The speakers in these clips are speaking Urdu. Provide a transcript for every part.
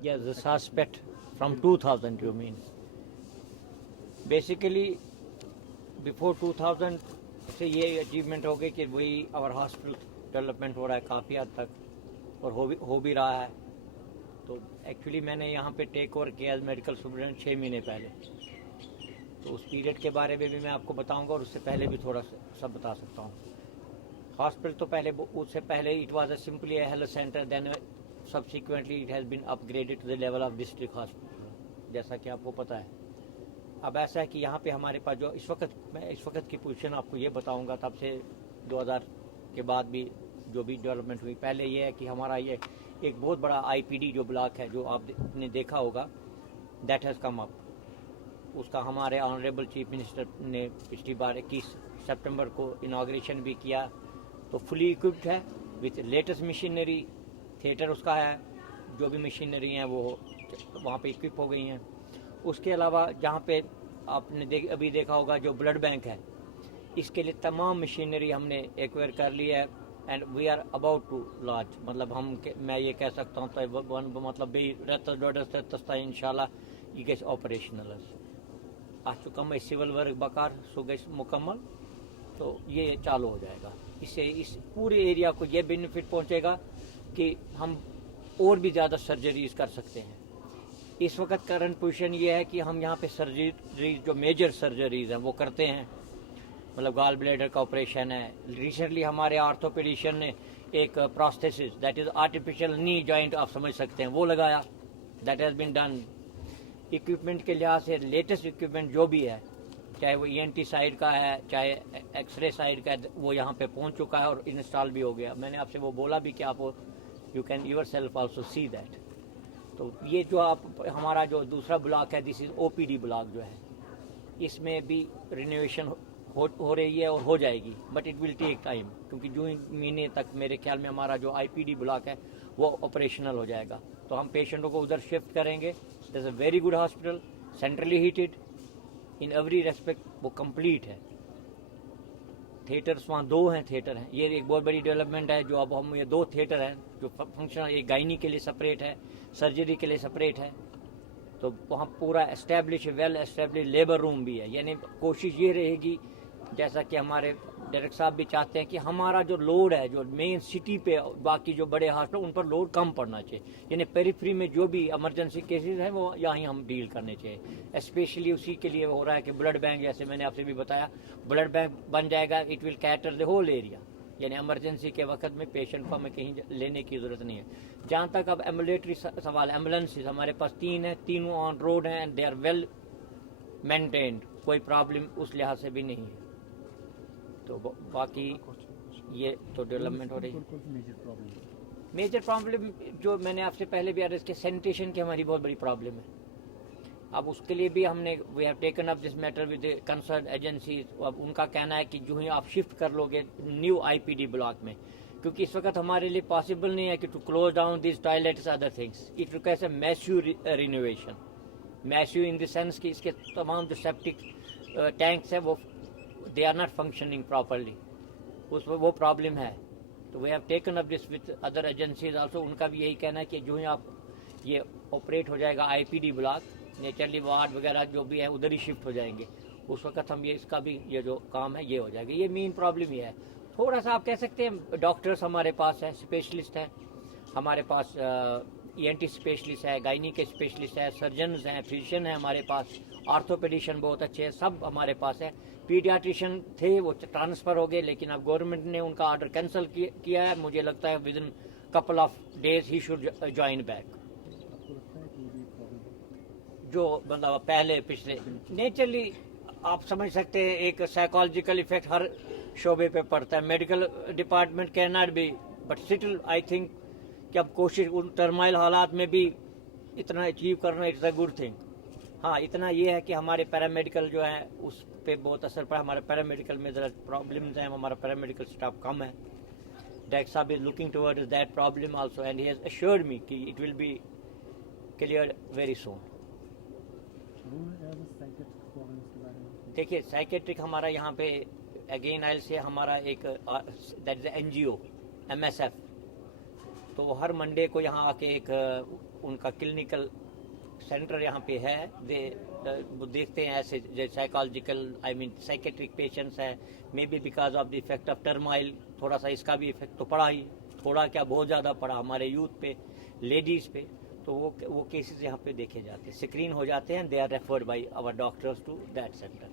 Yes, the suspect from 2000, you mean. Basically, before 2000 سے یہ اچیومنٹ ہو گئی کہ وہی اور ہاسپٹل ڈیولپمنٹ ہو رہا ہے کافی حد تک اور ہو بھی رہا ہے. تو ایکچولی میں نے یہاں پہ ٹیک اوور کیا ایز میڈیکل سپرنٹینڈنٹ 6 مہینے پہلے. تو اس پیریڈ کے بارے میں بھی میں آپ کو بتاؤں گا اور اس سے پہلے بھی تھوڑا سا بتا سکتا ہوں. ہاسپٹل تو پہلے اس سے پہلے it was a simply a health centre, then subsequently it has been upgraded to the level of district hospital, جیسا کہ آپ کو پتہ ہے. اب ایسا ہے کہ یہاں پہ ہمارے پاس جو اس وقت کی پوزیشن آپ کو یہ بتاؤں گا, تب سے 2000 کے بعد بھی جو بھی ڈیولپمنٹ ہوئی. پہلے یہ ہے کہ ہمارا یہ ایک بہت بڑا آئی پی ڈی جو بلاک ہے جو آپ نے دیکھا ہوگا, دیٹ ہیز کم اپ. اس کا ہمارے آنریبل چیف منسٹر نے پچھلی بار 21 سپٹمبر کو اناگریشن بھی کیا. تو فلی اکوپڈ ہے وتھ لیٹسٹ مشینری. تھیٹر اس کا ہے, جو بھی مشینری ہیں وہ وہاں پہ اکوپ ہو گئی ہیں. اس کے علاوہ جہاں پہ آپ نے ابھی دیکھا ہوگا جو بلڈ بینک ہے, اس کے لیے تمام مشینری ہم نے ایکوائر کر لی ہے. And we are about to launch, مطلب میں یہ کہہ سکتا ہوں تو مطلب ریتس ان شاء اللہ یہ گژھِ آپریشنل. اتھ چھُ کمٕے سول ورک بکار, سُہ گژھِ مکمل, تو یہ چالو ہو جائے گا. اس سے اس پورے ایریا کو یہ بینیفٹ پہنچے گا کہ ہم اور بھی زیادہ سرجریز کر سکتے ہیں. اس وقت کرنٹ پوزیشن یہ ہے کہ ہم یہاں پہ سرجریز جو میجر سرجریز ہیں وہ کرتے ہیں, مطلب گال بلیڈر کا آپریشن ہے. ریسنٹلی ہمارے آرتھوپیڈیشین نے ایک پروستھیسس دیٹ از آرٹیفیشل نی جوائنٹ آپ سمجھ سکتے ہیں وہ لگایا, that has been done. Equipment کے لحاظ سے لیٹسٹ اکوپمنٹ جو بھی ہے, چاہے وہ ای این ٹی سائڈ کا ہے چاہے ایکس رے سائڈ کا ہے, وہ یہاں پہ پہنچ چکا ہے اور انسٹال بھی ہو گیا. میں نے آپ سے وہ بولا بھی کہ آپ you can your self also see that. تو یہ جو آپ ہمارا جو دوسرا بلاک ہے, دس از او پی ڈی بلاک جو ہے, اس میں بھی رینوویشن ہو رہی ہے اور ہو جائے گی, but it will take time, کیونکہ جون مہینے تک میرے خیال میں ہمارا جو آئی پی ڈی بلاک ہے وہ آپریشنل ہو جائے گا. تو ہم پیشنٹوں کو ادھر شفٹ کریں گے. This a very good hospital, centrally heated in every respect, وہ کمپلیٹ ہے. تھیٹرس وہاں 2 ہیں, تھیٹر ہیں. یہ ایک بہت بڑی ڈیولپمنٹ ہے جو اب ہم یہ 2 تھیٹر ہیں جو فنکشنل, ایک گائنی کے لیے سپریٹ ہے, سرجری کے لیے سپریٹ ہے. تو وہاں پورا ویل اسٹیبلش لیبر روم بھی ہے. یعنی کوشش یہ رہے گی, جیسا کہ ہمارے ڈائریکٹر صاحب بھی چاہتے ہیں کہ ہمارا جو لوڈ ہے جو مین سٹی پہ باقی جو بڑے ہاسپٹل ان پر لوڈ کم پڑنا چاہیے. یعنی پیریفری میں جو بھی ایمرجنسی کیسز ہیں وہ یہاں ہم ڈیل کرنے چاہیے. اسپیشلی اسی کے لیے ہو رہا ہے کہ بلڈ بینک, جیسے میں نے آپ سے بھی بتایا, بلڈ بینک بن جائے گا, it will cater the whole area. یعنی ایمرجنسی کے وقت میں پیشنٹ کو ہمیں کہیں لینے کی ضرورت نہیں ہے. جہاں تک اب ایمبولیٹری سوال, ایمبولینسز ہمارے پاس 3 ہیں, تینوں آن روڈ ہیں, and they are well maintained, کوئی پرابلم اس لحاظ سے بھی نہیں ہے. تو باقی یہ تو ڈیولپمنٹ ہو رہی ہے. میجر پرابلم جو میں نے آپ سے پہلے بھی عرض کیا, سینیٹیشن کی ہماری بہت بڑی پرابلم ہے. اب اس کے لیے بھی ہم نے we have taken up this matter with concern agencies. اب ان کا کہنا ہے کہ جو ہی آپ شفٹ کر لو گے نیو آئی پی ڈی بلاک میں, کیونکہ اس وقت ہمارے لیے پاسبل نہیں ہے کہ to close down these toilets other things. It requires a massive renovation. Massive in the sense کہ اس کے تمام جو سیپٹک ٹینکس ہیں وہ they are not functioning properly, اس میں وہ پرابلم ہے. تو we have taken up this with other agencies also. ان کا بھی یہی کہنا ہے کہ جو ہی آپ یہ آپریٹ ہو جائے گا I P D block, naturally ward وغیرہ جو بھی ہے ادھر ہی شفٹ ہو جائیں گے, اس وقت ہم یہ اس کا بھی یہ جو کام ہے یہ ہو جائے گا. یہ مین پرابلم یہ ہے. تھوڑا سا آپ کہہ سکتے ہیں ڈاکٹرس ہمارے پاس ہیں, اسپیشلسٹ ہیں ہمارے پاس, ای این ٹی اسپیشلسٹ ہے, گائنی کے اسپیشلسٹ ہیں, سرجنز ہیں, فزیشین ہیں ہمارے پاس, آرتھوپیڈیشین بہت اچھے ہیں, سب ہمارے پاس ہیں. پیڈیاٹریشین تھے وہ ٹرانسفر ہو گئے, لیکن اب گورنمنٹ نے ان کا آرڈر کینسل کیا ہے. مجھے لگتا ہے within couple of days he should join back. جو مطلب پہلے پچھلے نیچرلی آپ سمجھ سکتے ہیں ایک سائیکالوجیکل ایفیکٹ ہر شعبے پہ پڑتا ہے. Medical department can not be, but still I think کہ اب کوشش ان ٹرمائل حالات میں بھی اتنا اچیو کرنا اٹس اے گڈ تھنگ. ہاں اتنا یہ ہے کہ ہمارے پیرامیڈیکل جو ہیں اس پہ بہت اثر پڑا. ہمارے پیرامیڈیکل میں ذرا پرابلمز ہیں, ہمارا پیرامیڈیکل اسٹاف کم ہے. ڈائریکٹر صاحب is looking towards that problem also, and he has assured me کہ it will be clear very soon. دیکھیے سائیکیٹرک ہمارا یہاں پہ اگین آئل سے ہمارا ایک that is N G O, M S F. تو وہ ہر منڈے کو یہاں آ کے ایک ان کا کلینکل سینٹر یہاں پہ ہے، وہ دیکھتے ہیں ایسے سائیکالوجیکل سائیکیٹرک پیشنٹس ہیں، may be because of the effect of turmoil, تھوڑا سا اس کا بھی افیکٹ تو پڑا ہی، تھوڑا کیا بہت زیادہ پڑا ہمارے یوتھ پہ، لیڈیز پہ، تو وہ کیسز یہاں پہ دیکھے جاتے ہیں، اسکرین ہو جاتے ہیں، they are referred by our doctors to that centre.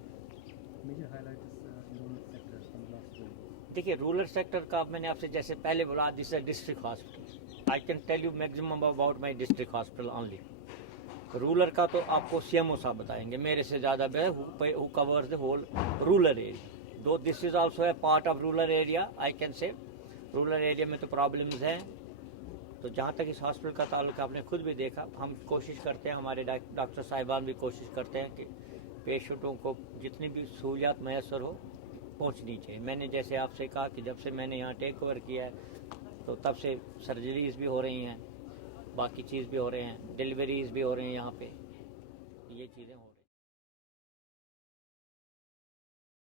دیکھیے رورل سیکٹر کا میں نے آپ سے جیسے پہلے بولا، this is district hospital, I can tell you maximum about my district hospital only. Rural کا تو آپ کو سی ایم او صاحب بتائیں گے میرے سے زیادہ ہو covers the whole rural area, though this is also a part of rural area, I can say rural area میں تو پرابلمز ہیں۔ تو جہاں تک اس ہاسپٹل کا تعلق آپ نے خود بھی دیکھا، ہم کوشش کرتے ہیں، ہمارے ڈاکٹر صاحبان بھی کوشش کرتے ہیں کہ پیشنٹوں کو جتنی بھی سہولیات میسر ہو پہنچنی چاہیے۔ میں نے جیسے آپ سے کہا کہ جب سے میں نے یہاں ٹیک اوور کیا ہے تو تب سے سرجریز بھی ہو رہی ہیں، باقی چیز بھی ہو رہے ہیں، ڈیلیوریز بھی ہو رہے ہیں، یہاں پہ یہ چیزیں ہو رہی ہیں۔